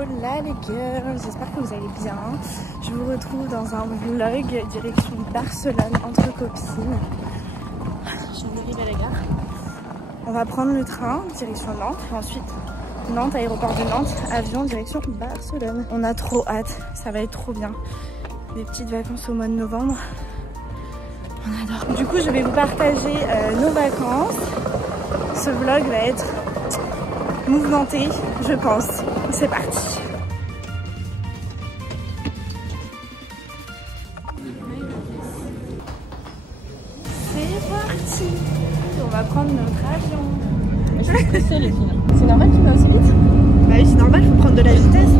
Hola les girls, j'espère que vous allez bien. Je vous retrouve dans un vlog direction Barcelone entre copines. Je viens d'arriver à la gare. On va prendre le train direction Nantes et ensuite Nantes, aéroport de Nantes, avion direction Barcelone. On a trop hâte, ça va être trop bien. Des petites vacances au mois de novembre. On adore. Du coup, je vais vous partager nos vacances. Ce vlog va être mouvementé, je pense. C'est parti. C'est parti. On va prendre notre avion. Je suis stressée les filles. C'est normal qu'il va aussi vite? Bah oui, c'est normal, faut prendre de la vitesse.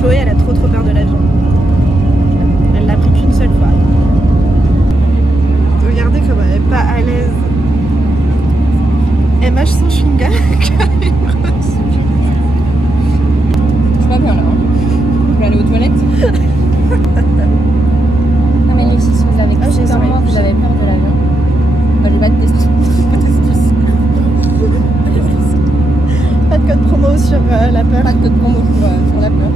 Chloé, elle a trop peur de l'avion. Elle l'a pris qu'une seule fois. Regardez comme elle est pas à l'aise. Elle mâche son chewing-gum comme une grosse. Je suis pas bien là. Je vais aller aux toilettes. Non mais aussi si vous avez vous avez peur de l'avion. Moi j'ai pas de testis. Pas de code promo sur la peur. Pas de code promo sur la peur.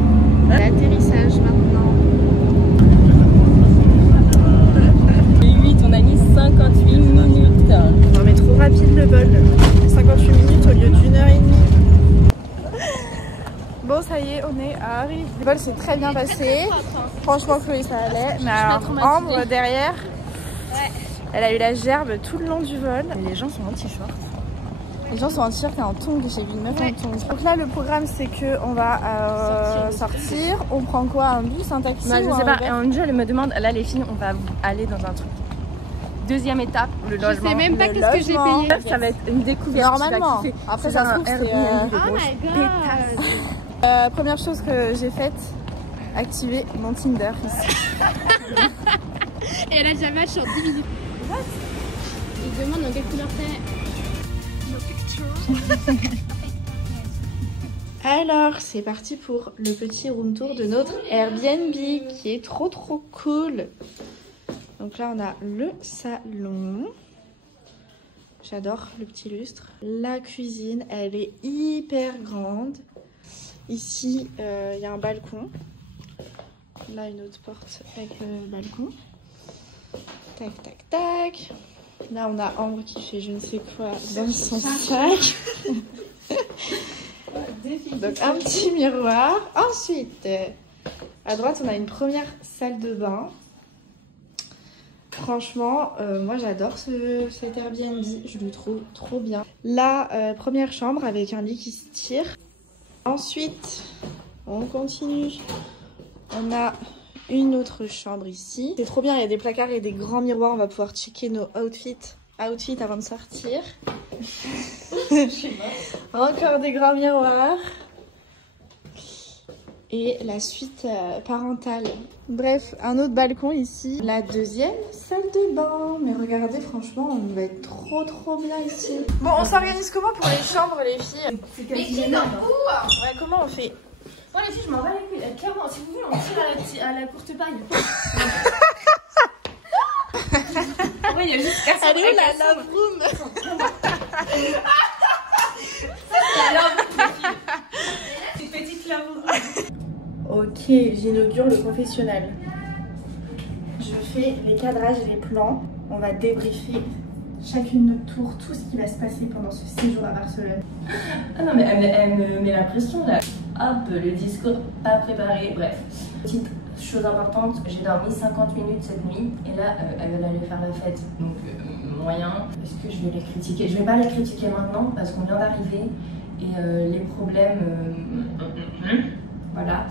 L'atterrissage maintenant. Et 8, on a mis 58 minutes. Non mais trop rapide le vol. 58 minutes au lieu d'une heure et demie. Bon ça y est, on est arrivé. Le vol s'est très bien passé. Franchement Chloé ça allait. Mais alors Ambre derrière, elle a eu la gerbe tout le long du vol. Et les gens sont en t-shirt. Les gens sont en t-shirt et en tongs. J'ai vu une meuf en tongs. Donc là le programme c'est que on va sortir. On prend quoi? Un bus, un taxi? Bah, je sais pas. Et Angel me demande, là les filles on va aller dans un truc. Deuxième étape, le logement. Je sais même pas qu'est-ce que j'ai payé. Ça va être une découverte. Normalement. Après ça se trouve Oh my god. première chose que j'ai faite, activer mon Tinder ici. Et elle a déjà match en 10 minutes. What? Il demande dans quelle couleur t'es. Alors c'est parti pour le petit room tour de notre Airbnb qui est trop cool. Donc là on a le salon. J'adore le petit lustre. La cuisine, elle est hyper grande. Ici il y a un balcon. Là une autre porte avec le balcon. Tac tac tac. Là on a Ambre qui fait je ne sais quoi dans son sac. Donc un petit miroir. Ensuite à droite on a une première salle de bain. Franchement moi j'adore cet Airbnb, je le trouve trop bien. La première chambre avec un lit qui se tire. Ensuite on continue, on a une autre chambre ici. C'est trop bien, il y a des placards et des grands miroirs. On va pouvoir checker nos outfits avant de sortir. Encore des grands miroirs. Et la suite parentale. Bref, un autre balcon ici. La deuxième salle de bain. Mais regardez, franchement, on va être trop bien ici. Bon, on s'organise comment pour les chambres, les filles? Mais qui dans où? Ouais, comment on fait? Bon les filles, je m'en bats les couilles. Clairement, si vous voulez, on tire à la courte paille. En vrai, il y a juste qu'à Elle est où la love room? C'est petite love. Ok, j'inaugure le confessionnal. Je fais les cadrages et les plans. On va débriefer chacune notre tour, tout ce qui va se passer pendant ce séjour à Barcelone. Ah non mais elle me met la pression là. Hop, le discours pas préparé, bref. Petite chose importante, j'ai dormi 50 minutes cette nuit et là elle va aller faire la fête. Donc moyen. Est-ce que je vais les critiquer? Je vais pas les critiquer maintenant parce qu'on vient d'arriver et les problèmes... voilà.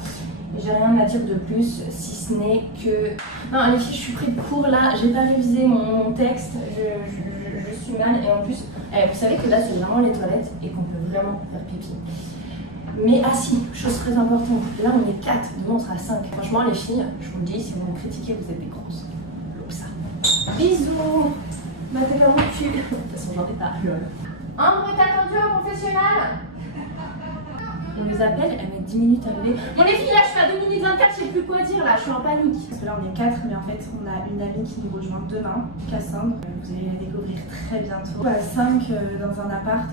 J'ai rien à dire de plus si ce n'est que... Non les filles, je suis pris de court là, j'ai pas révisé mon texte, je suis mal et en plus, vous savez que là c'est vraiment les toilettes et qu'on peut vraiment faire pipi. Mais ah si, chose très importante, là on est 4, demain on sera 5. Franchement les filles, je vous le dis, si vous me critiquez, vous êtes des grosses. Ça. Bisous. Bah t'es comme mon cul. De toute façon j'en ai pas. Lol. Ambre, t'as attendu au confessionnal? On les appelle, elles mettent 10 minutes à lever. Bon les filles, là je suis à 2 minutes 24, je sais plus quoi dire là, je suis en panique. Parce que là on est 4, mais en fait on a une amie qui nous rejoint demain, Cassandre. Vous allez la découvrir très bientôt. 5 dans un appart,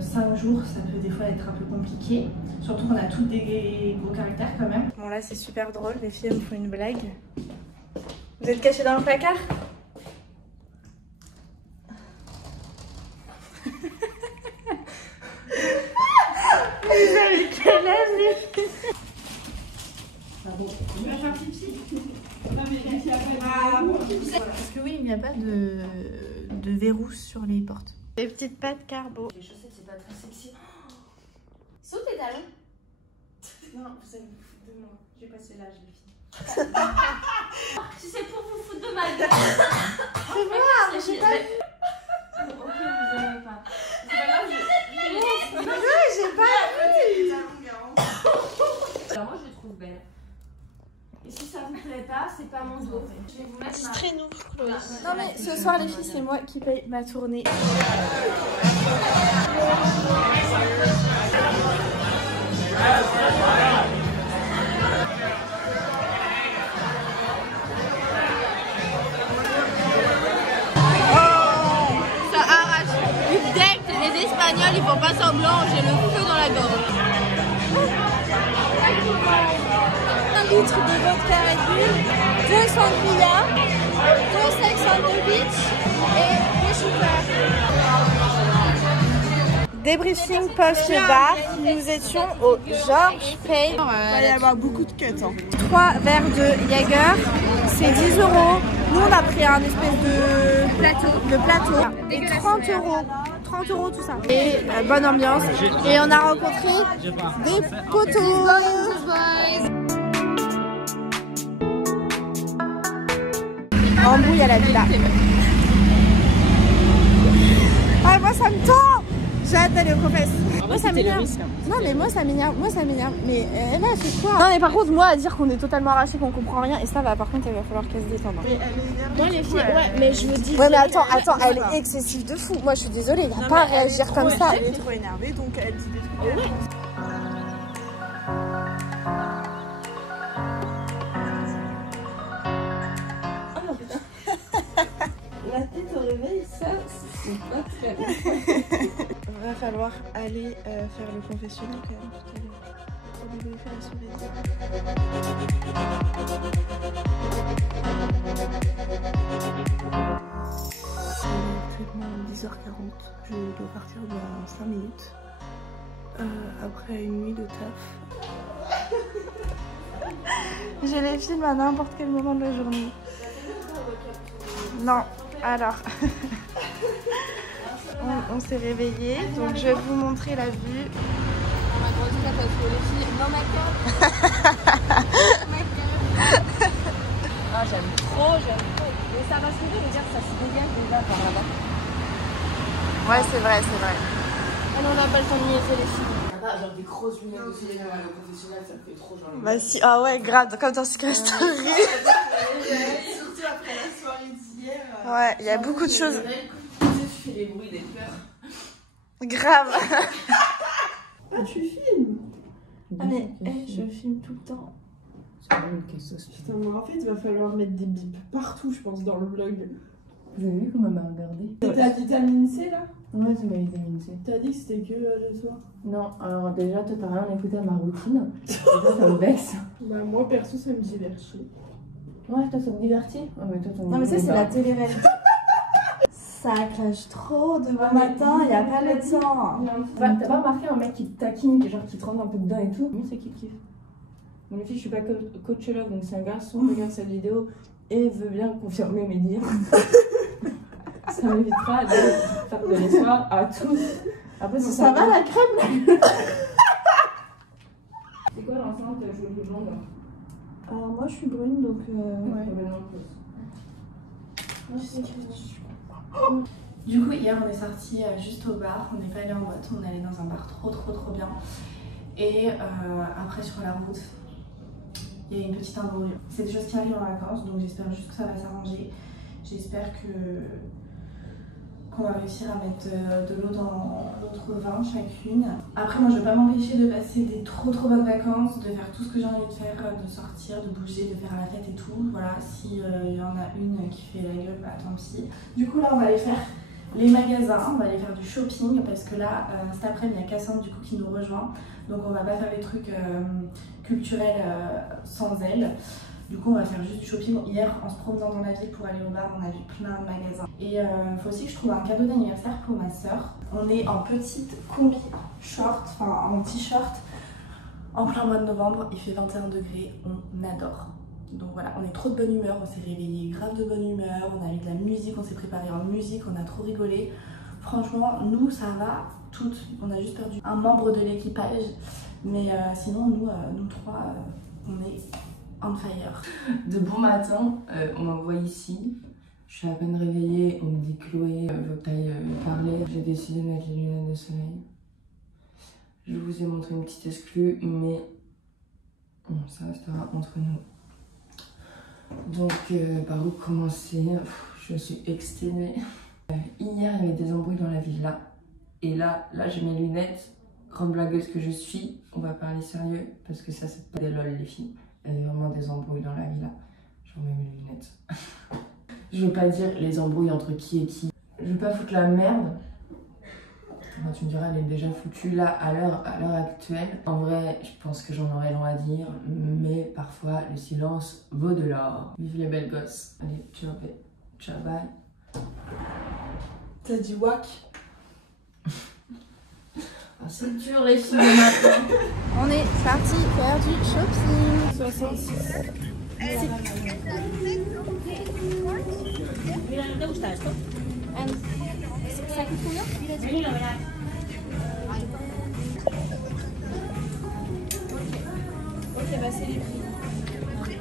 5 jours, ça peut des fois être un peu compliqué. Surtout qu'on a toutes des gros caractères quand même. Bon là c'est super drôle, les filles me font une blague. Vous êtes cachés dans le placard? Vous avez quel âge les filles? Parce que oui, il n'y a pas de verrou sur les portes. Les petites pattes carbo. Les chaussettes c'est pas très sexy. Saute tes talons. Non, vous allez vous foutre de moi. J'ai passé l'âge les filles. Si c'est pour vous foutre de ma gueule. C'est moi, j'ai pas vu. Ok, vous aimez pas. C'est pas grave, J'ai pas vu. Alors moi je les trouve belles. Et si ça vous plaît pas, c'est pas mon dos. Je vais vous mettre ma... Très nous, Chloé. Non mais ce soir les filles, c'est moi qui paye ma tournée. Ça arrache. Une dette, les Espagnols ils font pas semblant, j'ai le feu dans la gorge. 1 litre de vodka Red Bull, 2 sangria, 2 sex on the beach et 2 sucres. Débriefing post-bar, nous étions au Georges Pay. Il va y avoir beaucoup de cuts. 3 verres de Jaeger, c'est 10 €. Nous on a pris un espèce de plateau. Et 30 €. 30 € tout ça. Et bonne ambiance. Et on a rencontré des potos. Embrouille à la villa. Ah moi ça me tend. J'ai hâte d'aller au confesse. Moi ça m'énerve. Non mais moi ça m'énerve. Mais elle a fait quoi? Non mais par contre moi à dire qu'on est totalement arraché, qu'on comprend rien, et ça va, par contre il va falloir qu'elle se détende. Moi les filles, ouais, mais je me dis. Ouais mais attends, elle est excessive de fou. Moi je suis désolée, il n'y a pas à réagir comme ça. Elle est trop énervée donc elle dit des trucs. La tête au réveil, ça, c'est pas très bien. Va falloir aller faire le confessionnal quand même tout à l'heure. On va faire la soirée. C'est actuellement 10h40. Je dois partir dans 5 minutes. Après une nuit de taf. Je les filme à n'importe quel moment de la journée. Non, alors. on s'est réveillé, donc je vais vous montrer la vue. On a grandi là parce que les filles. Non, ma cœur. Ah j'aime trop. Mais ça va se lever, je veux dire, ça se dégage déjà par là-bas. Ouais, c'est vrai. Ah non, on n'a pas le temps de niaiser les filles. Genre des grosses lunettes de soleil dans le professionnel, ça me fait trop genre. Bah si, ah ouais, grave, comme dans Secret Story. Surtout après la soirée d'hier. Ouais, il y a beaucoup de choses. Tu fais les bruits des pleurs. Grave. Ah, tu filmes? Ah mais je filme tout le temps. Putain, mais en fait, il va falloir mettre des bips partout, je pense, dans le vlog. Vous avez vu comment elle m'a regardé? T'as vitamine C là? Ouais, c'est ma vitamine C. T'as dit que c'était que le soir? Non, alors déjà, toi t'as rien écouté à ma routine. Déjà, ça me vexe. Bah, moi perso, ça me divertit. Ouais, toi ça me divertit. Ouais, mais toi, Non mais ça c'est la télé-réalité. Ça clash trop demain matin, il n'y a pas le temps. T'as pas remarqué un mec qui te taquine, genre qui te rentre un peu dedans et tout? Moi c'est kiff. Bon, les filles, je suis pas coach love, donc c'est un garçon qui regarde cette vidéo et veut bien confirmer mes dires. Ça m'évitera de faire de l'espoir à tous. Après, Ça va la crème là? C'est quoi l'enceinte jaune blonde? Moi je suis brune donc Du coup hier on est sorti juste au bar, on n'est pas allé en boîte, on est allé dans un bar trop bien. Et après sur la route, il y a une petite embrouille. C'est des choses qui arrivent en vacances, donc j'espère juste que ça va s'arranger. J'espère qu'on qu'on va réussir à mettre de l'eau dans notre vin chacune. Après moi je vais pas m'empêcher de passer des trop bonnes vacances, de faire tout ce que j'ai envie de faire, de sortir, de bouger, de faire la fête et tout. Voilà, si y en a une qui fait la gueule, bah tant pis. Du coup là on va aller faire les magasins, on va aller faire du shopping parce que là cet après-midi il y a Cassandre du coup qui nous rejoint. Donc on va pas faire les trucs culturels sans elle. Du coup on va faire juste du shopping. Hier en se promenant dans la ville pour aller au bar on a vu plein de magasins. Et faut aussi que je trouve un cadeau d'anniversaire pour ma soeur. On est en petite combi short, enfin en t-shirt en plein mois de novembre, il fait 21 degrés, on adore. Donc voilà, on est trop de bonne humeur, on s'est réveillé grave de bonne humeur, on a eu de la musique, on s'est préparé en musique, on a trop rigolé. Franchement nous ça va toutes, on a juste perdu un membre de l'équipage. Mais sinon nous trois on est on fire. De bon matin, on m'envoie ici. Je suis à peine réveillée, on me dit Chloé, faut que t'ailles parler. J'ai décidé de mettre les lunettes de soleil. Je vous ai montré une petite exclue, mais bon, ça restera entre nous. Donc, par où commencer? Je suis exténuée. Hier, il y avait des embrouilles dans la villa. Et là j'ai mes lunettes. Grande blagueuse que je suis, on va parler sérieux, parce que ça, c'est pas des lol, les filles. Il y avait vraiment des embrouilles dans la villa. Je remets mes lunettes. Je veux pas dire les embrouilles entre qui et qui. Je veux pas foutre la merde. Enfin, tu me diras, elle est déjà foutue là, à l'heure actuelle. En vrai, je pense que j'en aurais long à dire, mais parfois, le silence vaut de l'or. Vive les belles gosses. Allez, ciao, bye. T'as dit wack? Ah, c'est dur les filles le matin. On est parti faire du shopping. 66. Ça coûte combien? Ok, bah c'est les prix.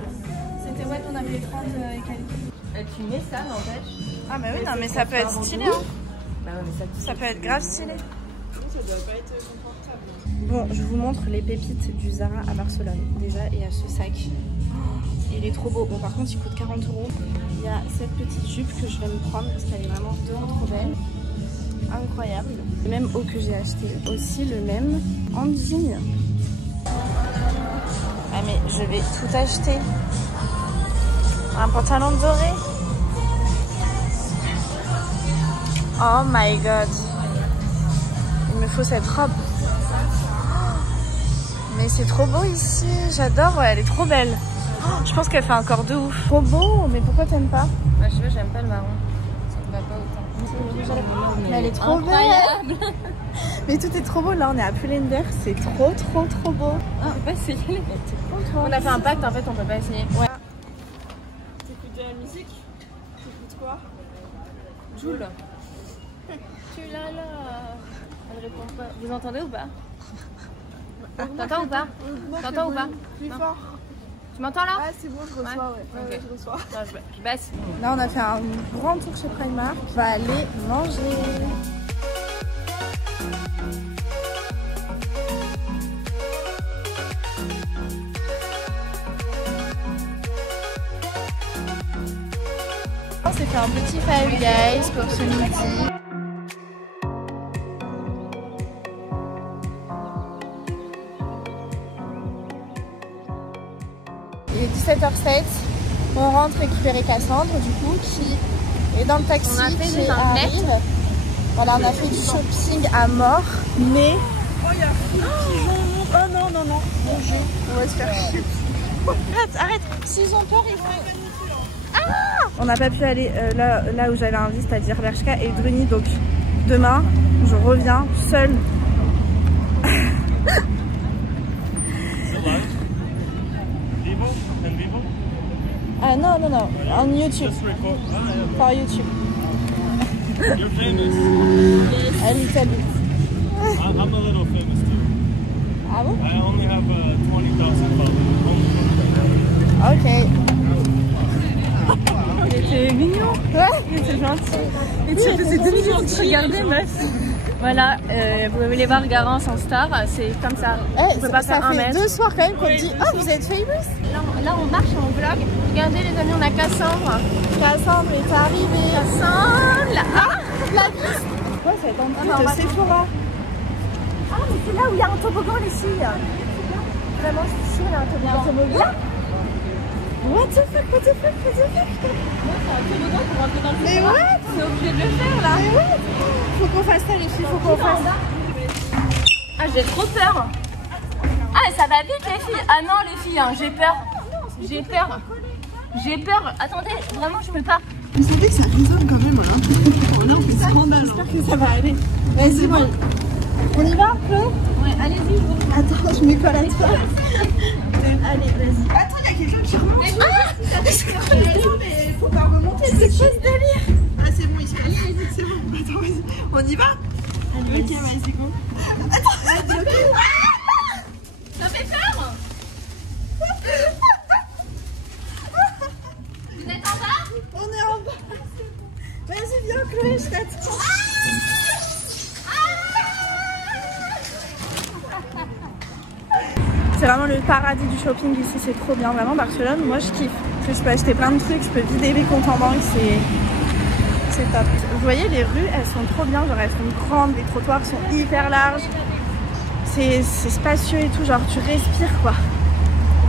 C'était ouais, on avait les 30 et quelques. Tu mets ça, n'empêche. Ah bah oui, non mais ça peut être stylé hein. Bah ouais, mais Ça peut être grave stylé. Ça doit pas être confortable. Bon, je vous montre les pépites du Zara à Barcelone. Déjà, il y a ce sac. Oh, il est trop beau. Bon, par contre, il coûte 40 €. Il y a cette petite jupe que je vais me prendre parce qu'elle est vraiment trop belle. Incroyable. Le même haut que j'ai acheté. Aussi le même en jean. Ah mais je vais tout acheter. Un pantalon doré. Oh my god. Il me faut cette robe. Mais c'est trop beau ici, j'adore, ouais, elle est trop belle. Oh, je pense qu'elle fait encore de ouf. Trop beau, mais pourquoi t'aimes pas? Bah je sais pas, j'aime pas le marron. Ça me va pas autant. Mais elle est trop belle. Mais tout est trop beau, là on est à Pull&Bear, c'est trop beau. Ah, on peut pas essayer. On a fait un pacte, en fait on peut pas essayer. Ouais. T'écoutes de la musique? T'écoutes quoi? Joule. Tu là. Elle répond pas. Vous entendez ou pas? T'entends ou pas? T'entends ou pas? Plus fort. Tu m'entends là? Ah c'est bon, je reçois, ouais. Ok. Je reçois. Non, je baisse. Là on a fait un grand tour chez Primark. On va aller manger. On s'est fait un petit Five Guys pour ce midi. Il est 17h07. On rentre récupérer Cassandre du coup qui est dans le taxi. On a fait qui des arrive. Voilà, on a fait du shopping à mort, mais Oh, il y a oh non, mon jeu. on va se faire chier. Arrête, s'ils ont peur, ils vont. On n'a pas pu aller là où j'avais envie, c'est-à-dire Bershka et Druni, donc demain je reviens seule. Ah non, on YouTube. For YouTube. You're famous. A little bit. I'm a little famous too. Ah bon? I only have 20,000 followers. Ok. Il était mignon. Ouais. Il était gentil. Et tu faisais 2 minutes de te regarder, meuf. Voilà, vous voulez voir Garance en star, c'est comme ça. On peut pas faire un mètre. Ça fait 2 soirs quand même qu'on me dit « Oh, vous êtes famous !» Là, on marche en vlog. Regardez les amis, on a Cassandre. Cassandre est arrivée. Cassandre, là. La piste. Quoi, ça va être en train de Sephora. Ah, mais c'est là où il y a un toboggan, les filles. Vraiment, je suis sûre, il y a un toboggan. What the fuck, what the fuck, what the fuck. C'est un toboggan pour rentrer dans le Mais Sephora. what? On est obligé de le faire là. Mais what? Faut qu'on fasse ça, les filles, faut qu'on fasse ça. Ah, j'ai trop peur. Ah, ça va vite, les filles. Ah non, les filles, hein, j'ai peur. J'ai peur. J'ai peur. Attendez, vraiment, je me pars. Vous savez que ça résonne quand même, là. Là, on fait scandale. J'espère que ça va aller. Vas-y, moi. On y va, Chloé? Ouais, allez-y. Attends, je me colle à toi. Allez, vas-y. Attends, il y a quelqu'un qui remonte. Attends, mais faut pas remonter. C'est quoi ce délire? Ah, c'est bon, il se passe. C'est bon. Attends, vas-y. On y va? Allez, Ok, vas-y, go. Ça fait peur. Vous êtes en bas? On est en bas. Vas-y, viens, Chloé, je t'attends. C'est vraiment le paradis du shopping ici, c'est trop bien. Vraiment, Barcelone, moi je kiffe. Parce que je peux acheter plein de trucs, je peux vider les comptes en banque, c'est top. Vous voyez, les rues, elles sont trop bien, genre elles sont grandes, les trottoirs sont hyper larges. C'est spacieux et tout, genre tu respires quoi.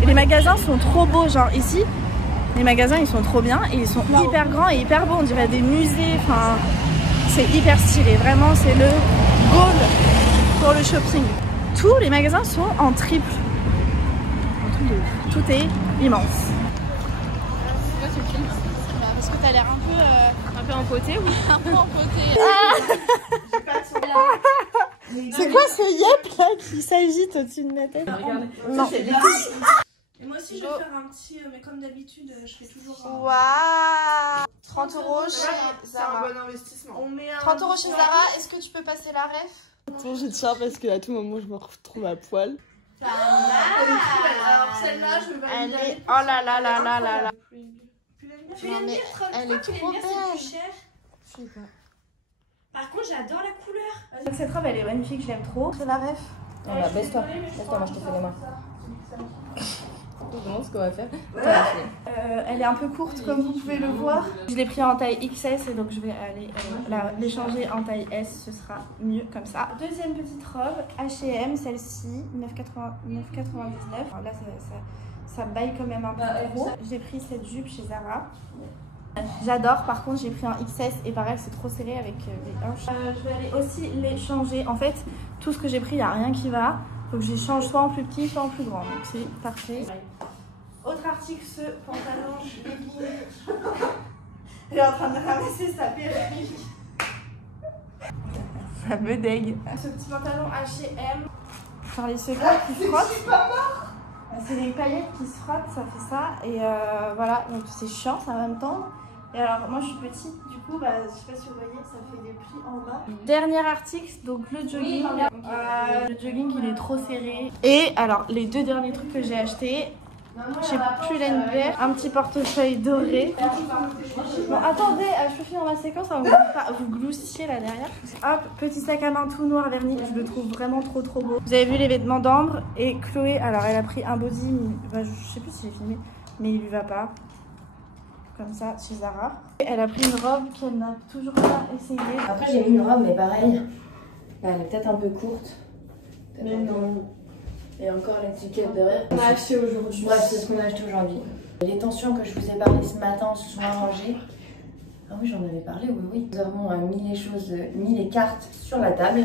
Et les magasins sont trop beaux, genre ici, les magasins ils sont trop bien et ils sont hyper grands et hyper beaux, on dirait des musées, enfin c'est hyper stylé, vraiment c'est le goal pour le shopping. Tous les magasins sont en triple. Tout est immense. Parce que t'as l'air un peu empoté, oui. Un peu empoté. C'est quoi ce yep là qui s'agite au-dessus de ma tête? Non. Et moi aussi, je vais faire un petit. Mais comme d'habitude, je fais toujours. Waouh, 30 € chez C'est un Zara. bon investissement. On met 30 € chez Zara, est-ce que tu peux passer la ref? Attends, je tiens parce qu'à tout moment, je me retrouve à poil. Alors, celle-là, je me Elle valide. est... Oh là là là là là là. Non, mais elle est trop belle. Je sais pas. Par contre, j'adore la couleur. Donc cette robe elle est magnifique, je l'aime trop. C'est la ref. Non, bah, baisse-toi. Baisse-toi, moi je te fais les mains. Je te demande ce qu'on va faire. Elle est un peu courte comme vous pouvez le voir. Je l'ai pris en taille XS et donc je vais aller l'échanger en taille S, ce sera mieux comme ça. Deuxième petite robe, H&M, celle-ci, 9,99. Alors là ça baille quand même un peu gros. J'ai pris cette jupe chez Zara. J'adore, par contre j'ai pris un XS et pareil c'est trop serré avec les hanches. Je vais aller aussi les changer. En fait tout ce que j'ai pris il n'y a rien qui va. Donc je les change soit en plus petit soit en plus grand. Donc c'est parfait. Autre article, ce pantalon legging. Elle est en train de ramasser sa perruque. Ça me dégue. Ce petit pantalon H&M. Genre les secrets qui frottent. C'est les paillettes qui se frottent, ça fait ça. Et voilà, donc c'est chiant, ça en même temps. Et alors moi je suis petite, du coup, bah, je sais pas si vous voyez, ça fait des plis en bas. Dernier article, donc le jogging. Le jogging il est trop serré. Et alors les deux derniers trucs que j'ai achetés. J'ai plus laine verte, un petit portefeuille doré. Bon, attendez, je peux finir ma séquence avant que vous gloussiez là derrière. Hop, petit sac à main tout noir verni, je le trouve vraiment trop beau. Vous avez vu les vêtements d'Ambre et Chloé, alors elle a pris un body, bah, je sais plus si j'ai filmé, mais il lui va pas. Comme ça, chez Zara. Elle a pris une robe qu'elle n'a toujours pas essayée. Après, j'ai mis une robe, mais pareil, elle est peut-être un peu courte. Mais non. Et encore l'étiquette derrière. On a acheté aujourd'hui. Bref, c'est ce qu'on a acheté aujourd'hui. Les tensions que je vous ai parlé ce matin se sont arrangées. Ah oui, j'en avais parlé, oui. Nous avons mis les cartes sur la table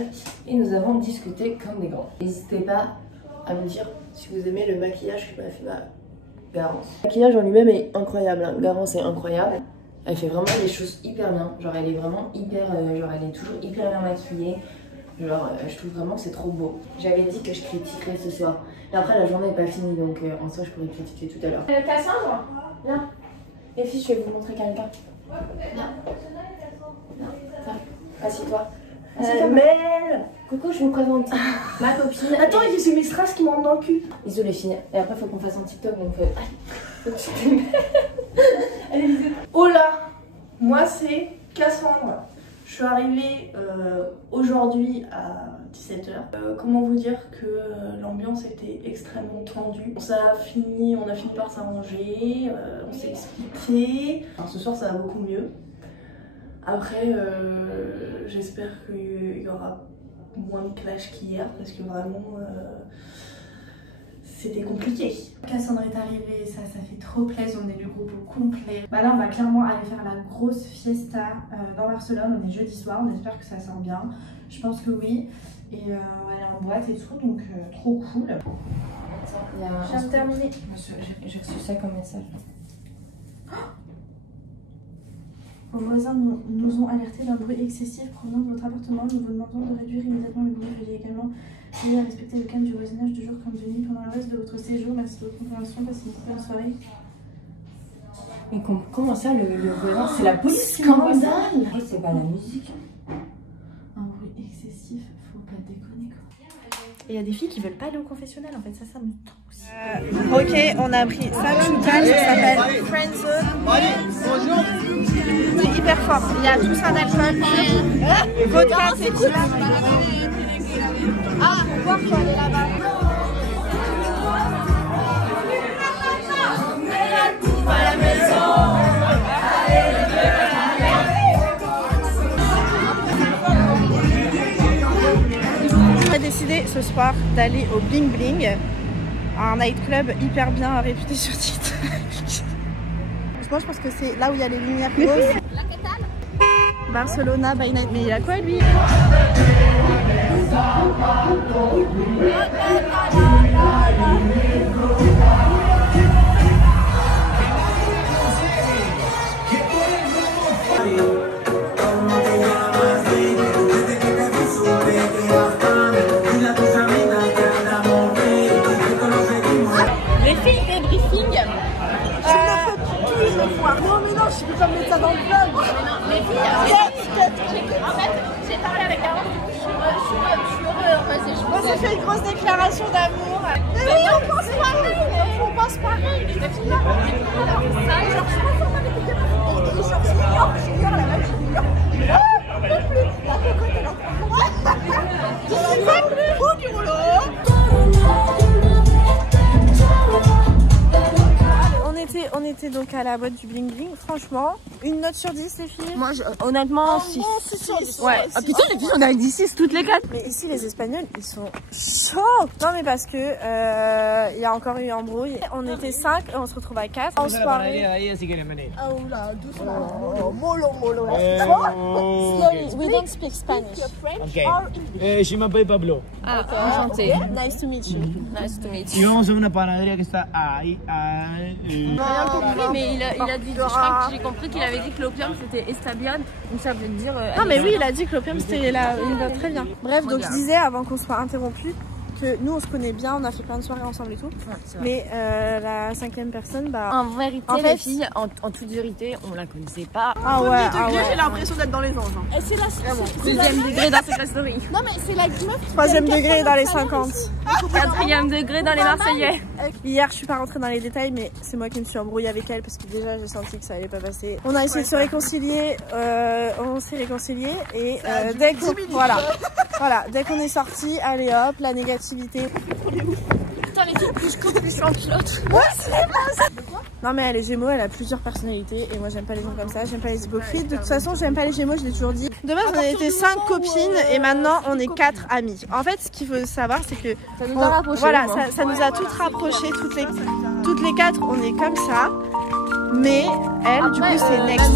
et nous avons discuté comme des grands. N'hésitez pas à me dire si vous aimez le maquillage que m'a fait ma Garance. Le maquillage en lui-même est incroyable. Hein. Garance est incroyable. Elle fait vraiment des choses hyper bien. Genre, elle est vraiment hyper. Genre, elle est toujours hyper bien maquillée. Genre, je trouve vraiment que c'est trop beau. J'avais dit que je critiquerais ce soir. Et après, la journée n'est pas finie, donc en soi, je pourrais critiquer tout à l'heure. Cassandre, viens. Les filles, je vais vous montrer quelqu'un. Viens. Assieds-toi. Mel. Coucou, je vous présente ma copine. Attends, c'est mes strass qui me rentrent dans le cul. Bisous les filles. Et après, il faut qu'on fasse un TikTok, donc Allez, bisous. Oh là, moi c'est Cassandre. Je suis arrivée aujourd'hui à 17 h. Comment vous dire que l'ambiance était extrêmement tendue. On a fini par s'arranger, on s'est expliqué. Alors, ce soir ça va beaucoup mieux. Après, j'espère qu'il y aura moins de clash qu'hier parce que vraiment c'était compliqué. Cassandre est arrivée, ça fait trop plaisir, on est du groupe au complet. Bah là on va clairement aller faire la grosse fiesta dans Barcelone, on est jeudi soir, on espère que ça sort bien. Je pense que oui. Et on va aller en boîte et tout, donc trop cool. Je viens de terminer. J'ai reçu ça comme message. Vos voisins nous ont alertés d'un bruit excessif provenant de votre appartement. Nous vous demandons de réduire immédiatement le bruit. Veuillez également veiller à respecter le calme du voisinage de jour comme de nuit pendant le reste de votre séjour. Merci de votre compréhension. Passez une très bonne soirée. Mais comment ça, le voisin, c'est la police? Scandale! C'est pas la musique. Un bruit excessif, faut pas déconner quoi. Et il y a des filles qui veulent pas aller au confessionnal en fait, ça me tend aussi. Ok, on a pris ça s'appelle Friendzone. Bonjour. C'est hyper fort, il y a tout ça d'alcool. Vodka, tequila. Ah, pour boire, faut aller là-bas. On a décidé ce soir d'aller au Bling Bling, un nightclub hyper bien réputé sur TikTok. Moi je pense que c'est là où il y a les lumières roses. Barcelona by night, mais il a quoi lui? Les filles des briefings. Non mais non, je peux pas me mettre ça dans le vlog. Les filles, en fait, j'ai parlé avec Carole, je suis heureux en fait. On s'est fait une grosse déclaration d'amour. Mais oui, on pense pareil. On pense pareil. Les filles là, ça, genre, je pense pas avec les gars. Et genre, je l'ignore, la meuf, je l'ignore. Ah, non plus. La cocotte, elle est en train de moi. Je sais pas plus. Oh, du rouleau. On était donc à la boîte du Bling Bling. Franchement, une note sur 10 les filles. Moi, honnêtement, 6. Ouais. Ah putain, les filles, on a dit 6 toutes les 4. Mais ici, les Espagnols, ils sont chauds. Non, mais parce que il y a encore eu embrouille. On était 5 et on se retrouve à 4 en soirée. Ah oula, doucement. Molo. Slowly, we don't speak Spanish. Okay. Je m'appelle Pablo. Ah, enchanté. Nice to meet you. Nice to meet Y you. vamos a una panadería que está ahí. Rien compris, mais il a dit, je crois que j'ai compris qu'il avait dit que l'opium c'était estabian, donc ça veut dire. Non, mais oui, il a dit que l'opium c'était là, il va très bien. Bref, donc je disais avant qu'on soit interrompu que nous on se connaît bien, on a fait plein de soirées ensemble et tout. Ouais, mais la 5e personne, bah. En vérité, en fait, les filles, en toute vérité, on la connaissait pas. Ah ouais, J'ai l'impression d'être dans les anges. Et c'est la Deuxième degré dans Secret Story. Non, mais c'est la meuf. 3e degré dans les 50. 4e degré dans les Marseillais. Hier, je suis pas rentrée dans les détails, mais c'est moi qui me suis embrouillée avec elle parce que déjà j'ai senti que ça allait pas passer. On a essayé de se réconcilier, on s'est réconcilié et dès qu'on dès qu'on est sorti, allez hop, la négativité. Putain, les filles, plus je coupe, plus je suis en pilote. Ouais, c'est pas ça. Non mais elle est Gémeaux, elle a plusieurs personnalités et moi j'aime pas les gens comme ça, j'aime pas les hypocrites. De toute façon, j'aime pas les Gémeaux, je l'ai toujours dit. De base, on était 5 copines et maintenant on est 4 amies. En fait, ce qu'il faut savoir, c'est que Ça nous a rapprochés. voilà, ça nous a toutes rapprochées, toutes les 4, on est comme ça. Mais elle, du coup, c'est next.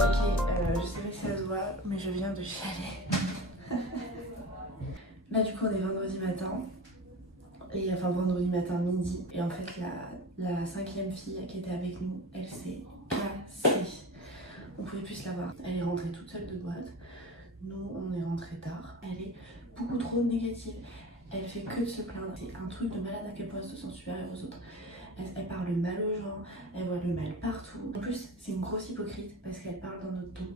Ok, je sais pas si ça se voit, mais je viens de chialer. Là, du coup, on est vendredi matin. Et enfin, vendredi matin midi. Et en fait, la 5e fille qui était avec nous, elle s'est cassée. On pouvait plus la voir. Elle est rentrée toute seule de boîte. Nous, on est rentré tard. Elle est beaucoup trop négative. Elle fait que de se plaindre. C'est un truc de malade à quel point elle se sent supérieure aux autres. Elle parle mal aux gens, elle voit le mal partout. En plus, c'est une grosse hypocrite parce qu'elle parle dans notre dos.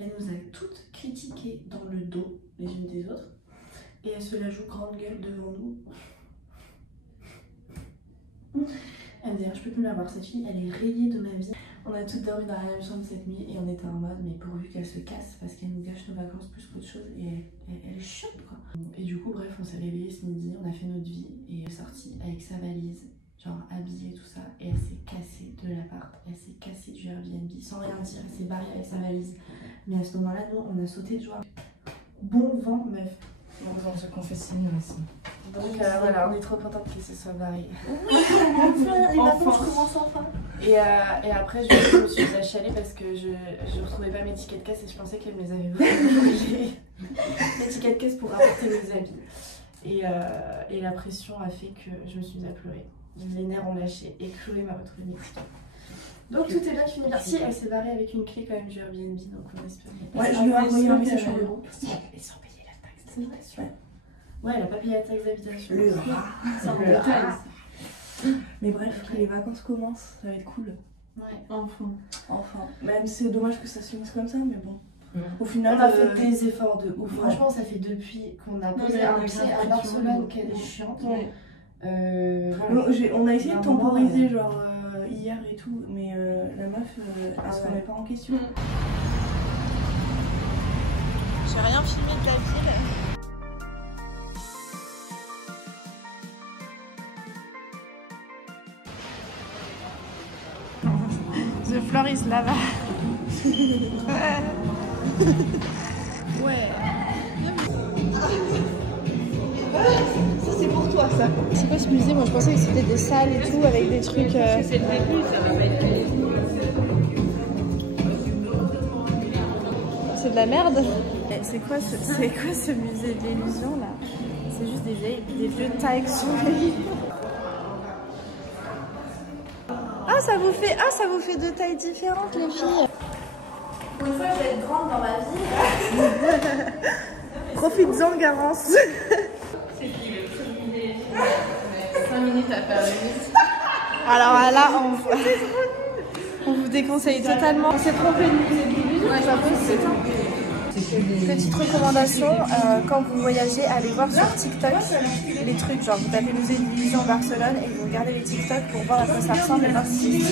Elle nous a toutes critiquées dans le dos les unes des autres. Et elle se la joue grande gueule devant nous. Elle me dit, je peux plus la voir, cette fille, elle est rayée de ma vie. On a toutes dormi dans la même chambre cette nuit et on était en mode, mais pourvu qu'elle se casse parce qu'elle nous gâche nos vacances plus qu'autre chose et elle est chiante quoi. Et du coup, bref, on s'est réveillés ce midi, on a fait notre vie et elle est sortie avec sa valise. genre habillée, tout ça, et elle s'est cassée de l'appart, elle s'est cassée du Airbnb sans rien dire, elle s'est barrée avec sa valise. Mais à ce moment-là, nous, on a sauté de joie. Bon vent, meuf. Bon, on se confesse aussi. Donc voilà, on est trop contente qu'elle se soit barrée. Oui, enfin, je commence enfin. Et après, je me suis achalée parce que je retrouvais pas mes tickets de caisse et je pensais qu'elle me les avait volés. Les tickets de caisse pour rapporter mes habits. Et la pression a fait que je me suis mise à pleurer. Les nerfs ont lâché et Chloé m'a retrouvée mes tickets. Donc tout est bien fini. Si, elle s'est barrée avec une clé quand même du Airbnb, donc on espère. Ouais, je lui ai envoyé un message en gros. Et sans payer la taxe d'habitation. Ouais, elle a pas payé la taxe d'habitation. Le rat. Le rat. Mais bref, que les vacances commencent, ça va être cool. Ouais. Enfin. Même si c'est dommage que ça se finisse comme ça, mais bon. Au final, on a fait des efforts de ouf. Franchement, ça fait depuis qu'on a posé un pied à Barcelone qu'elle est chiante. Ouais. On a essayé de temporiser, genre hier et tout, mais la meuf, elle se remet pas en question. J'ai rien filmé de la ville. The floor is lava. Ouais. Ça c'est pour toi ça. C'est quoi ce musée? Moi je pensais que c'était des salles et tout avec des trucs. C'est le début, ça va pas être. C'est de la merde. C'est quoi ce musée de l'illusion là? C'est juste des vieux tailles souris. Ah ça vous fait deux tailles différentes les filles. Pour une fois, je vais être grande dans ma vie. Profites-en, Garance. 5 minutes à faire le lit. Alors là, on vous déconseille totalement. On s'est trompé de musée de l'illusion, c'est pas possible. Petite recommandation, quand vous voyagez, allez voir sur TikTok les trucs, genre vous tapez musée de l'illusion Barcelone et vous regardez les TikTok pour voir à quoi ça ressemble et voir si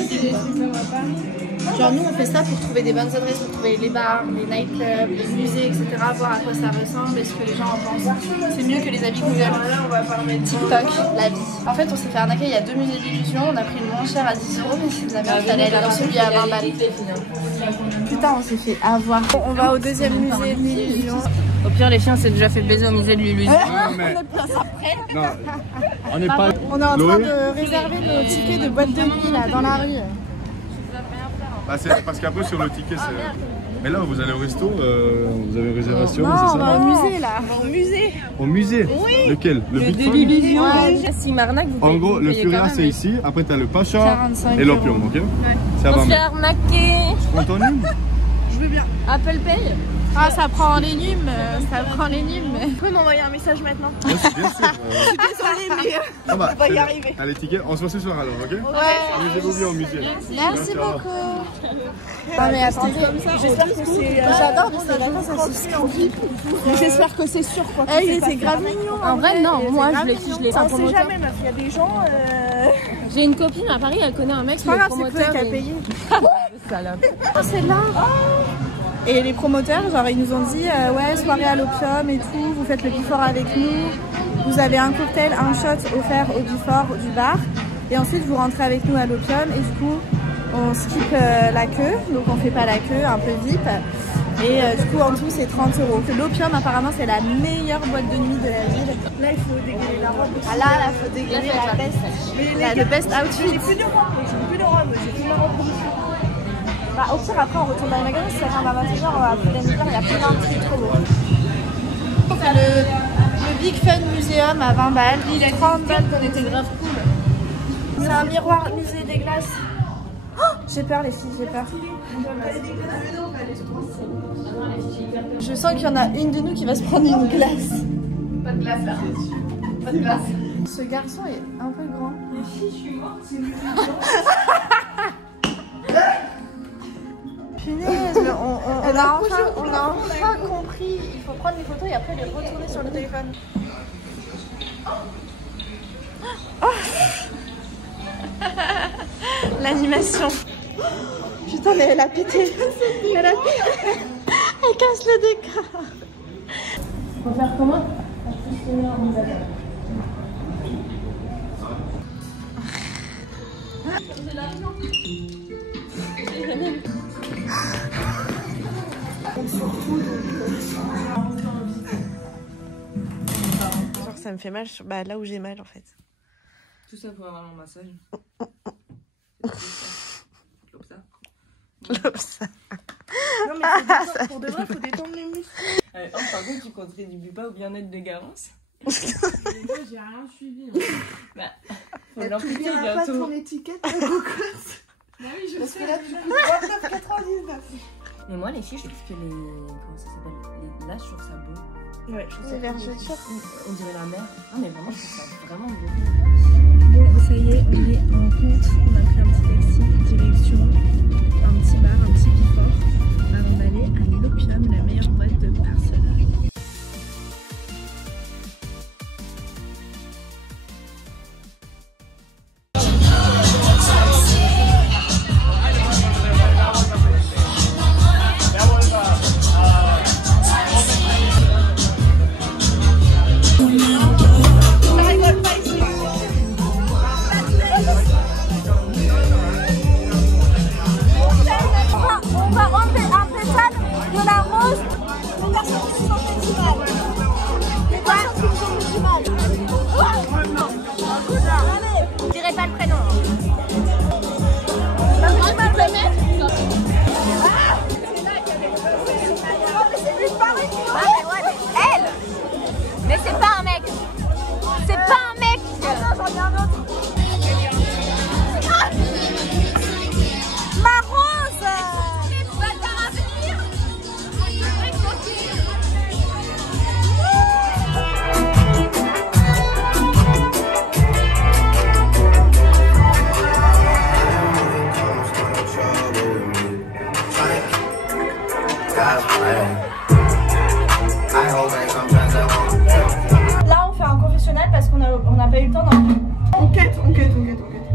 genre nous on fait ça pour trouver des bonnes adresses, pour trouver les bars, les nightclubs, les musées, etc. Voir à quoi ça ressemble et ce que les gens en pensent. C'est mieux que les avis Google. TikTok, la vie. En fait on s'est fait arnaquer, il y a 2 musées d'illusion, on a pris le moins cher à 10 €, mais c'est de la merde, t'allais aller dans celui à 20 balles. Putain on s'est fait avoir. On va au deuxième musée de l'illusion. Au pire, les filles, on s'est déjà fait baiser au musée de l'illusion. Non, on n'est pas. On est en train de réserver nos tickets de boîte de nuit là dans la rue. Bah, c'est parce qu'après sur le ticket c'est. Mais là vous allez au resto, vous avez réservation, Non, c'est on va ça? au musée là. Au musée? Oui. Lequel? Le Big Fun? l'illusion. Si m'arnaque, vous En gros, le Furia c'est ici, après t'as le Pacha et l'Opium, ok? C'est à 20 On se fait 000. arnaquer. Spontané? Je veux bien. Apple Pay. Ah ça prend les nums, Vous pouvez m'envoyer un message maintenant. Bien sûr. Je suis désolée mais Ah bah, on va y arriver. Allez, ticket, on se voit ce soir alors, ok? Ouais. Amusez-vous bien au musée. Merci beaucoup. Non mais attendez, j'espère que c'est... J'adore de ces vacances, ça se tranquille. J'espère que c'est sûr quoi. C'est grave mignon. En vrai, non, moi je l'ai On sait jamais meuf, il y a des gens... J'ai une copine à Paris, elle connaît un mec, C'est pas grave, c'est Chloé qui a payé. Salope. Oh c'est là. Et les promoteurs, genre ils nous ont dit ouais soirée à l'Opium et tout, vous faites le before avec nous, vous avez un cocktail, un shot offert au before du bar et ensuite vous rentrez avec nous à l'Opium et du coup on skip la queue, donc on fait pas la queue, un peu VIP et du coup en tout c'est 30 €. L'Opium apparemment c'est la meilleure boîte de nuit de la ville. Là il faut dégainer la robe. Ah là il faut dégainer la best, le best outfit. J'ai plus de robe, j'ai plus ma robe pour monsieur. Bah, au pire, après, on retourne dans les magasins. Si ça vient à 21h, on va il y a plein de trucs trop beaux. On fait le Big Fun Museum à 20 balles. Il a 30 balles qu'on était grave cool. C'est un miroir musée des glaces. Oh, j'ai peur, les filles, j'ai peur. Je sens qu'il y en a une de nous qui va se prendre une glace. Pas de glace là. Pas de glace. Ce garçon est un peu grand. Les filles, je suis morte, c'est Punaise, mais on a enfin compris. Il faut prendre les photos et après les retourner sur le téléphone. Oh. L'animation. Putain, mais elle a pété. Elle casse le décor. Faut faire comment? Genre ça me fait mal sur... là où j'ai mal en fait. Tout ça pour avoir mon massage. L'obsa. Non mais pour de vrai, faut détendre les muscles. Par contre, tu contribues pas au bien-être de Garance. Moi, j'ai rien suivi. Faut l'amputer pas bientôt. ton étiquette, ta cocotte. Bah oui, je Parce sais. que là, tu coûtes 29,99. Mais moi, les filles, je trouve que les. Comment ça s'appelle? Les lâches sur sa peau. Ouais, je trouve Les vergetures. On dirait la mer. Non, mais vraiment, je trouve ça vraiment beau. Bon, ça y est, on est en route. On a pris un petit taxi, direction un petit bar, un petit bifort, avant d'aller à l'Opium, la meilleure boîte de Barcelone. On va enlever un pétale de la rose des personnes qui se sont fait du mal. Les personnes qui se sont fait du mal. Allez, je dirai pas le prénom. Tu vas le mettre. Ah, c'est là qu'il y avait le oh, mais c'est lui de Paris. Ah, mais ouais, mais elle. Mais c'est pas un mec. C'est pas un mec. Attends, j'en ai un autre. Ah, ma rose. Là, on fait un confessionnal parce qu'on n'a pas eu le temps d'en... Enquête.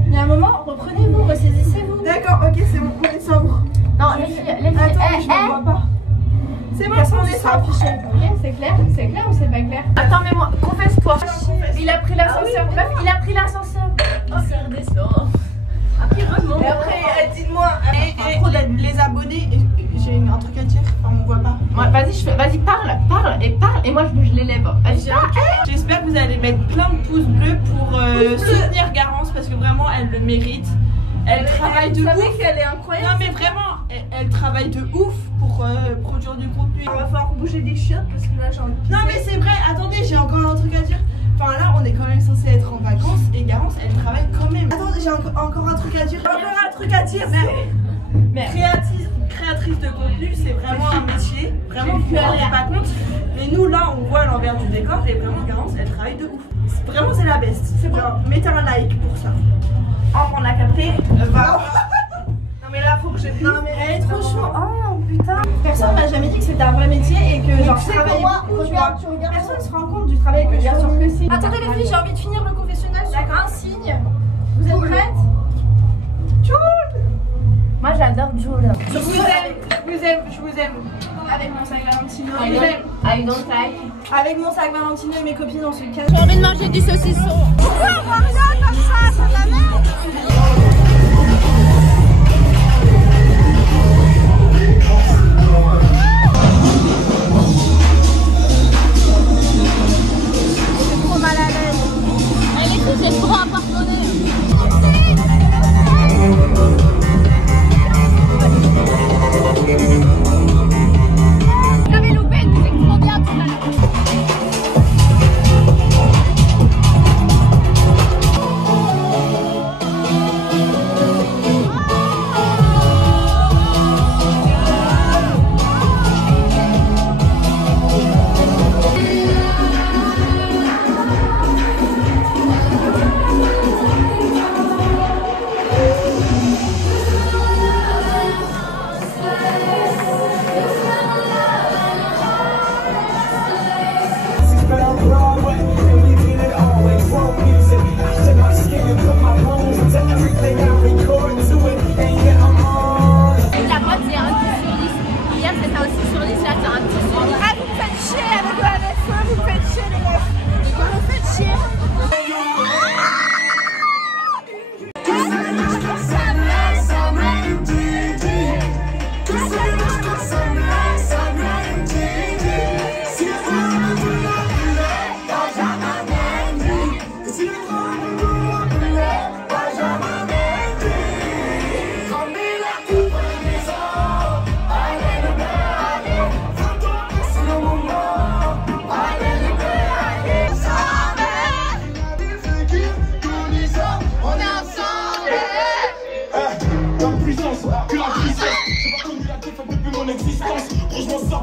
Il y a un moment, reprenez-vous, ressaisissez-vous. D'accord, ok, c'est bon, on est sobre. Non, les filles, Attends, je ne vois pas. C'est bon, on est sobre. Ok, c'est clair ou c'est pas clair? Attends, mais moi, confesse-toi. Il a pris l'ascenseur. Meuf, il a pris l'ascenseur. Oh, c'est redescend. Après, remonte. Et après, dites-moi, les abonnés, j'ai un truc à dire, enfin, on voit pas. Ouais, vas-y, parle, et moi je bouge les lèvres. Vas-y, J'espère que vous allez mettre plein de pouces bleus pour soutenir Garance parce que vraiment elle le mérite. Elle travaille de ouf. Qu'elle est incroyable. Non mais vraiment, elle travaille de ouf pour produire du contenu. On va falloir bouger des chiottes parce que là j'ai envie de... Non mais c'est vrai, attendez, j'ai encore un truc à dire. Enfin là on est quand même censé être en vacances et Garance elle travaille quand même. Attendez, j'ai encore un truc à dire. Mais créatrice de contenu, c'est vraiment un métier. Vraiment, vous ne vous rendez pas compte. Mais nous, là, on voit l'envers du décor et vraiment, Garance, elle travaille de ouf. Vraiment, c'est la best. C'est bon. Mettez un like pour ça. Oh, on a capté. Non, mais là, faut que je. Non, mais elle est trop chou. Oh, putain. Personne m'a jamais dit que c'était un vrai métier et que genre je travaille beaucoup, tu vois. Personne se rend compte du travail que je fais. Bien sûr que si. Attendez, les filles, j'ai envie de finir le confessionnal sur un signe. Vous êtes prêtes? moi j'adore Jules. Je vous aime. Avec mon sac Valentino. Je vous aime. I don't like. Avec mon sac Valentino et mes copines, on se casse. J'ai envie de manger du saucisson. Pourquoi on voit rien comme ça? C'est de la merde. J'ai trop mal à l'aise. Elle est tous les bras pardonnés. J'avais loupé une musique trop bien tout à l'heure.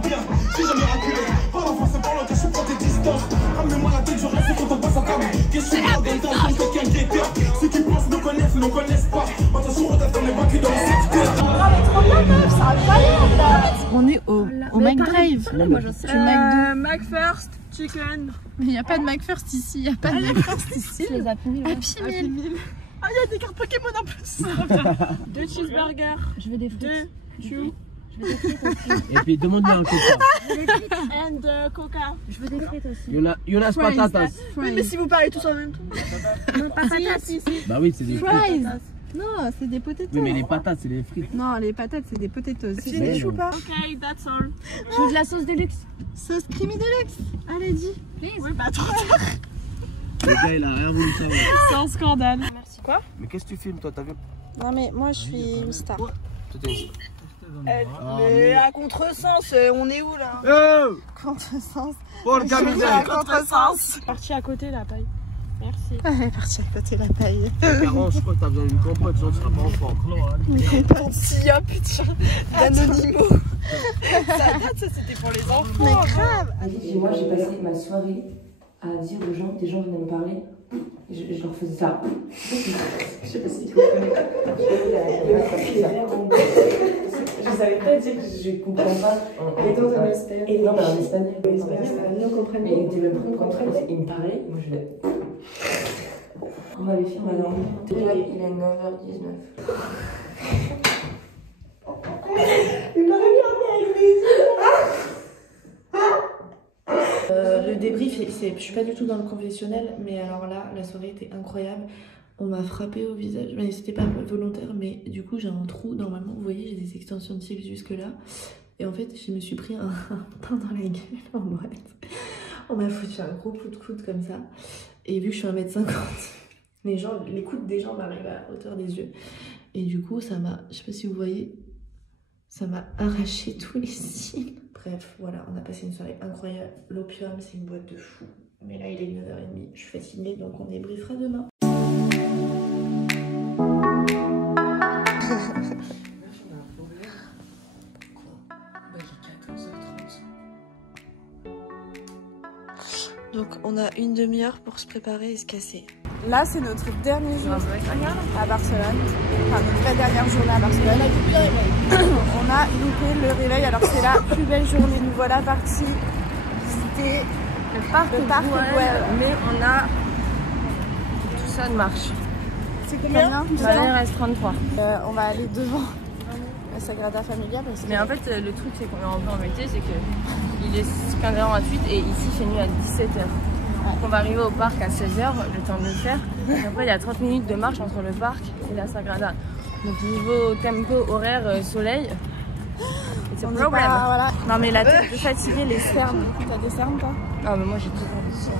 bien. J'ai jamais reculé. Par l'enfance, c'est par là que je prends tes distances. Ramène-moi la tête, je reste quand on passe à table. Question de dans le temps, quelqu'un qui était. Ceux qui pensent nous connaissent pas. Attention, on t'attend les vaincus dans le secteur. Ah, mais trop bien, meuf, ça a pas l'air là. On est au McDrive. Moi, je sais. McFirst, chicken. Mais il n'y a pas de McFirst ici, il n'y a pas de McFirst ici. Les Happy Meal. Happy Meal. Ah, il y a des cartes Pokémon en plus. 2 cheeseburgers. Je veux des frites. 2 chew. Je veux des frites aussi. Et puis demande-lui un coca. Je veux des frites. And Coca. Je veux des frites aussi. Jonas patatas. Oui, mais si vous parlez tous en même temps. Non, pas patates. Bah oui, c'est des frites. Fries. Non, c'est des potatoes. Oui, mais les patates, c'est des frites. Non, les patates, c'est des potatoes. C'est des choux pas? Ok, that's all. Je veux de la sauce de luxe. Sauce creamy deluxe. Allez, dis. Oui, bah trop tard. Le gars, il a rien voulu savoir. C'est un scandale. Merci. Quoi? Mais qu'est-ce que tu filmes, toi? T'as vu? Non, mais moi, je suis une star. Toi, t'es une star. Mais à contresens, on est où là? Oh! Contresens. Pour le camisole. À contresens. Parti à côté la paille. Merci. Ouais, parti à côté la paille. Carrément, je crois que t'as besoin d'une compote, sinon tu seras pas en forme. Une compote. Si, oh putain, d'anonymo. Ça date, ça c'était pour les enfants. Mais grave. Moi j'ai passé ma soirée à dire aux gens, des gens venaient me parler, je leur faisais ça. Je sais pas si vous je savais pas dire que je comprends pas. Et dans un espagnol. Et non, mais en espagnol. Les Espagnols ne comprennent pas. Et ils étaient même pas comprendre. Ils me parlaient, moi je l'ai. On va les filmer alors. Il est 9h19. Il m'a regardé avec les yeux. Le débrief, je suis pas du tout dans le confessionnel, mais alors là, la soirée était incroyable. On m'a frappé au visage, mais c'était pas volontaire, mais du coup j'ai un trou, normalement, vous voyez, j'ai des extensions de cils jusque là. Et en fait, je me suis pris un pain dans la gueule en boîte. On m'a foutu un gros coup de coude comme ça. Et vu que je suis 1m50, les coudes des gens m'arrivent à hauteur des yeux. Et du coup, ça m'a, je sais pas si vous voyez, ça m'a arraché tous les cils. Bref, voilà, on a passé une soirée incroyable. L'opium, c'est une boîte de fou. Mais là, il est 9h30, je suis fatiguée, donc on débriefera demain. Donc on a une demi-heure pour se préparer et se casser. Là c'est notre dernier jour à Barcelone. Enfin notre vraie dernière journée à Barcelone. On a loupé le réveil alors c'est la plus belle journée. Nous voilà partis visiter le parc Güell. Mais on a tout ça de marche. C'est combien? Là, il reste 33. On va aller devant la Sagrada Familia parce que... Mais en fait le truc c'est qu'on est un peu embêté, c'est que il est 15h28 et ici c'est nuit à 17h. Donc on va arriver au parc à 16h, le temps de le faire. Et après il y a 30 minutes de marche entre le parc et la Sagrada. Donc niveau tempo, horaire, soleil, c'est un problème. Voilà. Non mais la tête de fatiguée, les cernes. T'as des cernes toi? Ah mais moi j'ai tout peur de cernes.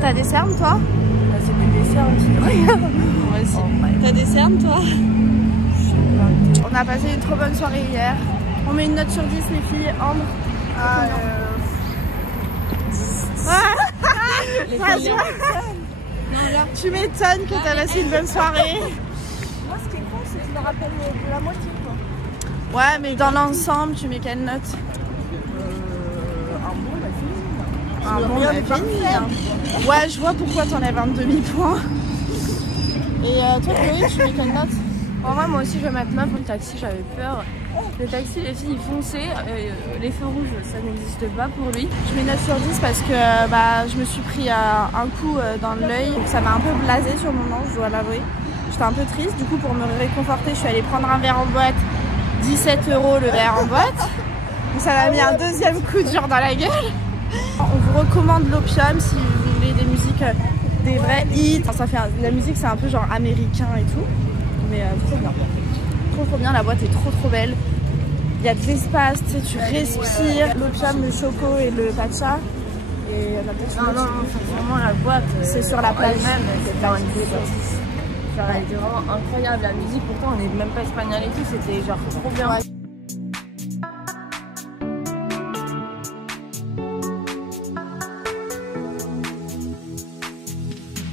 T'as des cernes toi? Ah, c'est des cernes qui regarde. Moi aussi. T'as des cernes toi? On a passé une trop bonne soirée hier. On met une note sur 10 les filles. Ambre. Tu m'étonnes que t'as passé une bonne soirée. Moi ce qui est con c'est que je me rappelle de la moitié quoi. Ouais mais dans l'ensemble tu mets quelle note? Un bon bah fini. Ouais je vois pourquoi t'enlèves un demi-point. Et toi Chloé tu mets quelle note? En vrai, moi aussi, je vais mettre 9 pour le taxi, j'avais peur. Le taxi, les filles, ils fonçaient. Les feux rouges, ça n'existe pas pour lui. Je mets 9 sur 10 parce que je me suis pris un coup dans l'œil. Ça m'a un peu blasé sur le moment, je dois l'avouer. J'étais un peu triste. Du coup, pour me réconforter, je suis allée prendre un verre en boîte. 17 € le verre en boîte. Donc, ça m'a mis un deuxième coup dur dans la gueule. On vous recommande l'Opium si vous voulez des musiques, des vrais hits. Enfin, la musique, c'est un peu genre américain et tout. Mais trop bien. Trop bien, la boîte est trop belle. Il y a de l'espace, tu sais, tu respires. L'Opium, le choco et le patcha. Et la petite non, c'est vraiment la boîte. C'est sur la plage même, c'est dans une boîte. Ça a été vraiment incroyable la musique, pourtant on n'est même pas espagnol et tout, c'était genre trop bien. Ouais.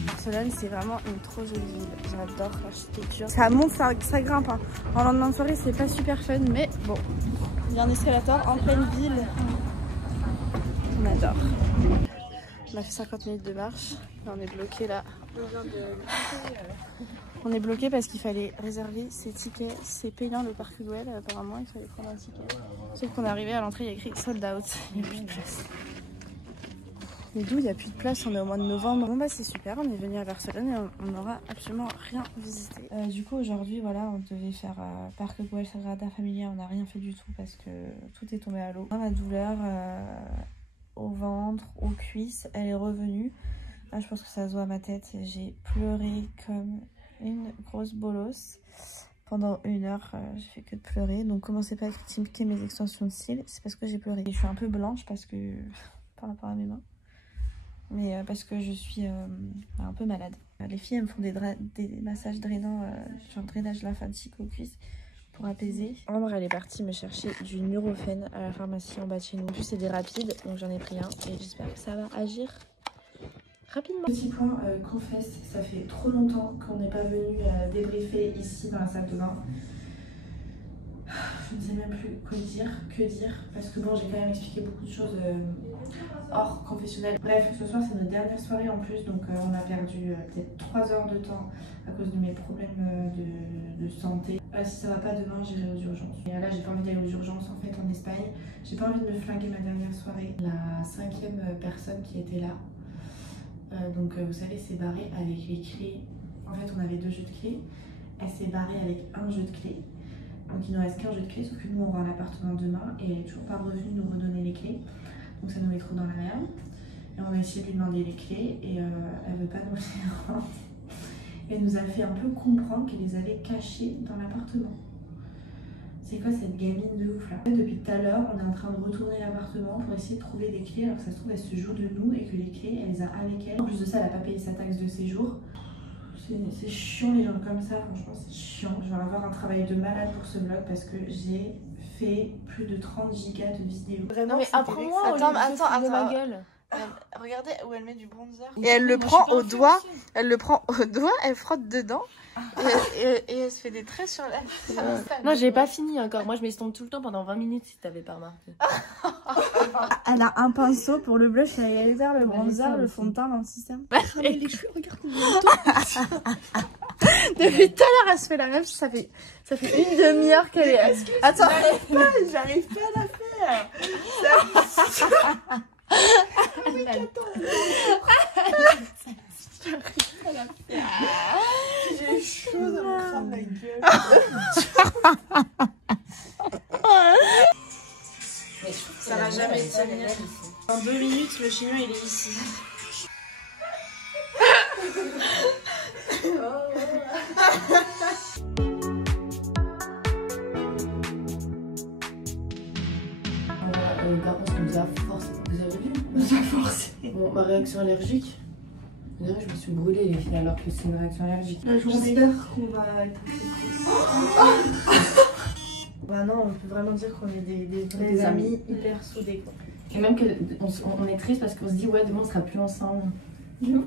Barcelone, c'est vraiment une trop jolie ville. J'adore l'architecture. Ça monte, ça grimpe. Hein. En lendemain de soirée, c'est pas super fun, mais bon, Il y a un escalator en pleine ville. On adore. On a fait 50 minutes de marche. Là, on est bloqué là. On est bloqué parce qu'il fallait réserver ses tickets. C'est payant le parc Goël. Apparemment, il fallait prendre un ticket. Sauf qu'on est arrivé à l'entrée, il y a écrit sold out. Il n'y a plus de place. Mais d'où il n'y a plus de place, on est au mois de novembre. Bon bah c'est super, on est venu à Barcelone et on n'aura absolument rien visité. Du coup aujourd'hui voilà, on devait faire Parc Güell Sagrada Familia, on n'a rien fait du tout parce que tout est tombé à l'eau. Ma douleur au ventre, aux cuisses, elle est revenue. Là je pense que ça se voit à ma tête, j'ai pleuré comme une grosse bolosse. Pendant 1 heure, j'ai fait que de pleurer. Donc commencez pas à critiquer mes extensions de cils, c'est parce que j'ai pleuré. Et je suis un peu blanche parce que par rapport à mes mains. Mais parce que je suis un peu malade. Les filles elles me font des massages drainants, genre drainage lymphatique aux cuisses pour apaiser. Ambre elle est partie me chercher du Nurofen à la pharmacie en bas de chez nous. En plus c'est des rapides, donc j'en ai pris un et j'espère que ça va agir rapidement. Petit point confesse, ça fait trop longtemps qu'on n'est pas venu débriefer ici dans la salle de bain. Je ne sais même plus quoi dire, que dire, parce que bon j'ai quand même expliqué beaucoup de choses hors confessionnel. Bref, ce soir c'est notre dernière soirée en plus, donc on a perdu peut-être 3 heures de temps à cause de mes problèmes de santé. Si ça va pas demain, j'irai aux urgences. Et là j'ai pas envie d'aller aux urgences en fait en Espagne. J'ai pas envie de me flinguer ma dernière soirée. La 5e personne qui était là, donc vous savez, s'est barrée avec les clés. En fait on avait 2 jeux de clés, elle s'est barrée avec un jeu de clés. Donc il nous reste qu'un jeu de clés, sauf que nous on va à l'appartement demain et elle est toujours pas revenue nous redonner les clés. Donc ça nous met trop dans la merde. Et on a essayé de lui demander les clés et elle veut pas nous les rendre. Et elle nous a fait un peu comprendre qu'elle les avait cachées dans l'appartement. C'est quoi cette gamine de ouf là? Depuis tout à l'heure, on est en train de retourner l'appartement pour essayer de trouver des clés alors que ça se trouve elle se joue de nous et que les clés elle les a avec elle. En plus de ça, elle a pas payé sa taxe de séjour. C'est chiant les gens comme ça, franchement c'est chiant. Je vais avoir un travail de malade pour ce vlog parce que j'ai fait plus de 30 gigas de vidéos. Vraiment, mais apprends-moi. Attends, ma gueule. Regardez où elle met du bronzer. Et elle le prend au doigt, elle frotte dedans et elle se fait des traits sur la... Non, j'ai pas fini encore. Moi je m'estompe tout le temps pendant 20 minutes si t'avais pas remarqué. Elle a un pinceau pour le blush, le highlighter, le bronzer, le fond de teint dans le système. Les cheveux, regarde depuis tout à l'heure elle se fait la même, ça fait une demi-heure qu'elle est... Attends, j'arrive pas à la faire. Oui, j'ai chaud dans mon crâne, la gueule. Ça va jamais tenir. Dans 2 minutes, le chinois il est ici. Par contre, ça nous a forcé. Vous avez vu? Ça nous a forcé. Bon, ma réaction allergique. Là, je me suis brûlée les filles alors que c'est une réaction allergique. J'espère qu'on va être Bah non, on peut vraiment dire qu'on est des vrais amis hyper soudés quoi. Et même qu'on est triste parce qu'on se dit ouais demain on sera plus ensemble.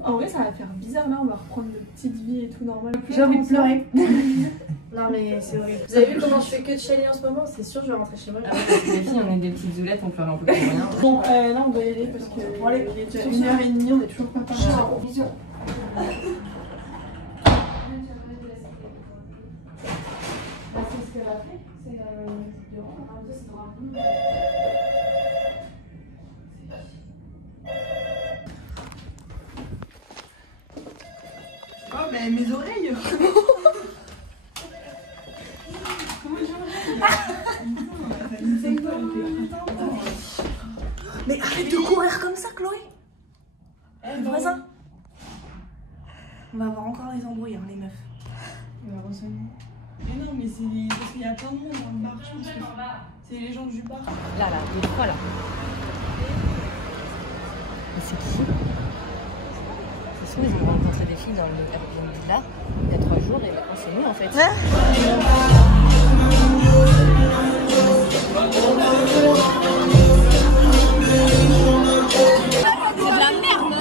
En vrai ça va faire bizarre là, on va reprendre notre petite vie et tout normal. J'ai envie de pleurer. Non mais c'est horrible. Vous avez vu comment je fais que de chialer en ce moment? C'est sûr je vais rentrer chez moi. Les filles on est des petites zoulettes, on pleure un peu pour rien. Bon là on doit y aller parce que bon, allez, il est déjà 1h30, on est toujours pas parti. Bisous. Oh mais mes oreilles. Mais arrête de courir comme ça Chloé. Le voisin. On va avoir encore des embrouilles hein, les meufs. Mais non mais c'est parce qu'il y a plein de monde dans le bar, je pense que c'est les gens du bar. Là, il est quoi là? Mais c'est qui? C'est sûr, ils ont rencontré des filles dans le Airbnb là, il y a 3 jours et maintenant c'est nous en fait. C'est de la merde!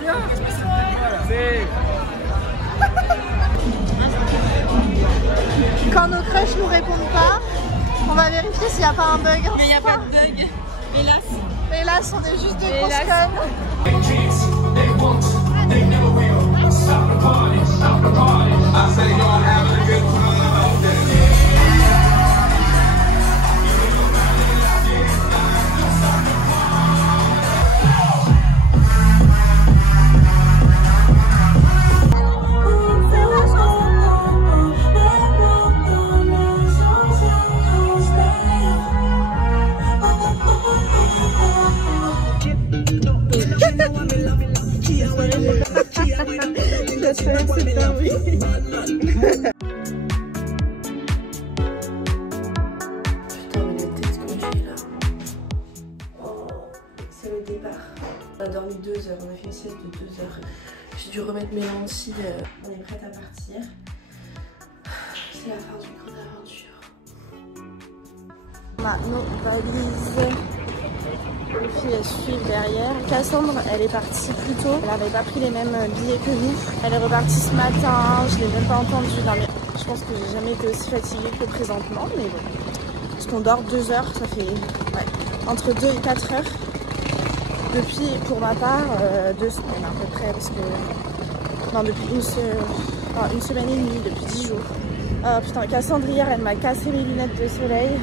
bien. C'est... Quand nos crushs nous répondent pas, on va vérifier s'il n'y a pas un bug. Mais il n'y a pas de bug, hélas. Hélas, on est juste des grosses connes. C'est le départ. On a dormi 2 heures, on a fait une sieste de 2 heures. J'ai dû remettre mes lentilles. On est prête à partir. C'est la fin d'une grande aventure. On a nos valises. Les filles elles suivent derrière. Cassandre elle est partie plus tôt. Elle n'avait pas pris les mêmes billets que nous. Elle est repartie ce matin. Je ne l'ai même pas entendue. Non mais je pense que j'ai jamais été aussi fatiguée que présentement. Mais bon. Parce qu'on dort 2 heures. Ça fait entre 2 et 4 heures. Depuis pour ma part 2 semaines à peu près. Parce que non depuis une semaine et demie, depuis 10 jours. Putain, Cassandre hier elle m'a cassé les lunettes de soleil.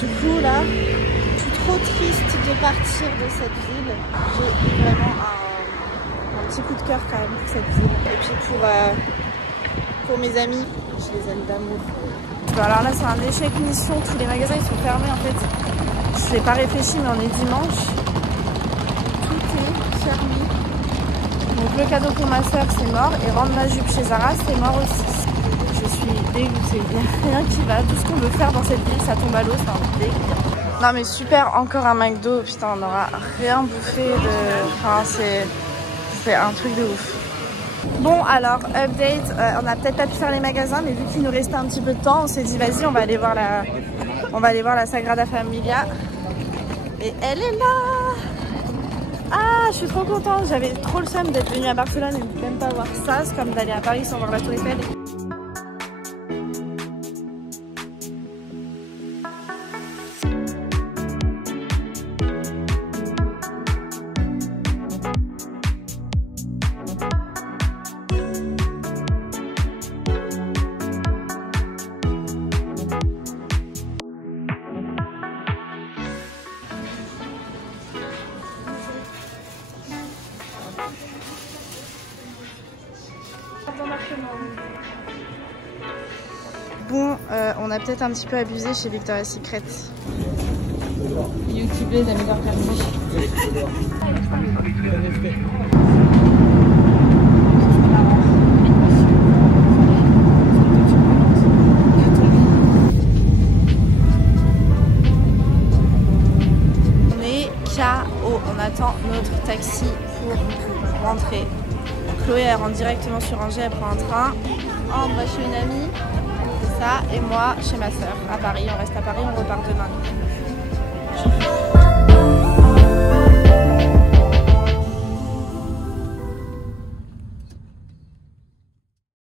Du coup là, je suis trop triste de partir de cette ville. J'ai vraiment un petit coup de cœur quand même pour cette ville. Et puis pour mes amis, je les aime d'amour. Bon, alors là c'est un échec mission, tous les magasins ils sont fermés en fait. Je n'ai pas réfléchi mais on est dimanche. Tout est fermé. Donc le cadeau pour ma soeur c'est mort et rendre ma jupe chez Zara c'est mort aussi. Je suis dégoûtée, il n'y a rien qui va, tout ce qu'on veut faire dans cette ville ça tombe à l'eau, c'est un délire. Non mais super, encore un McDo, putain on n'aura rien bouffé de... Enfin c'est un truc de ouf. Bon alors, update, on a peut-être pas pu faire les magasins mais vu qu'il nous restait un petit peu de temps, on s'est dit vas-y on va aller voir la Sagrada Familia. Et elle est là. Ah je suis trop contente, j'avais trop le seum d'être venue à Barcelone et de même pas voir ça, c'est comme d'aller à Paris sans voir la Tour Eiffel. Bon, on a peut-être un petit peu abusé chez Victoria's Secret. YouTuber la meilleure permis. On est KO, on attend notre taxi pour rentrer. Chloé elle rentre directement sur Angers, elle prend un train. On va chez une amie, c'est ça, et moi chez ma soeur à Paris. On reste à Paris, on repart demain.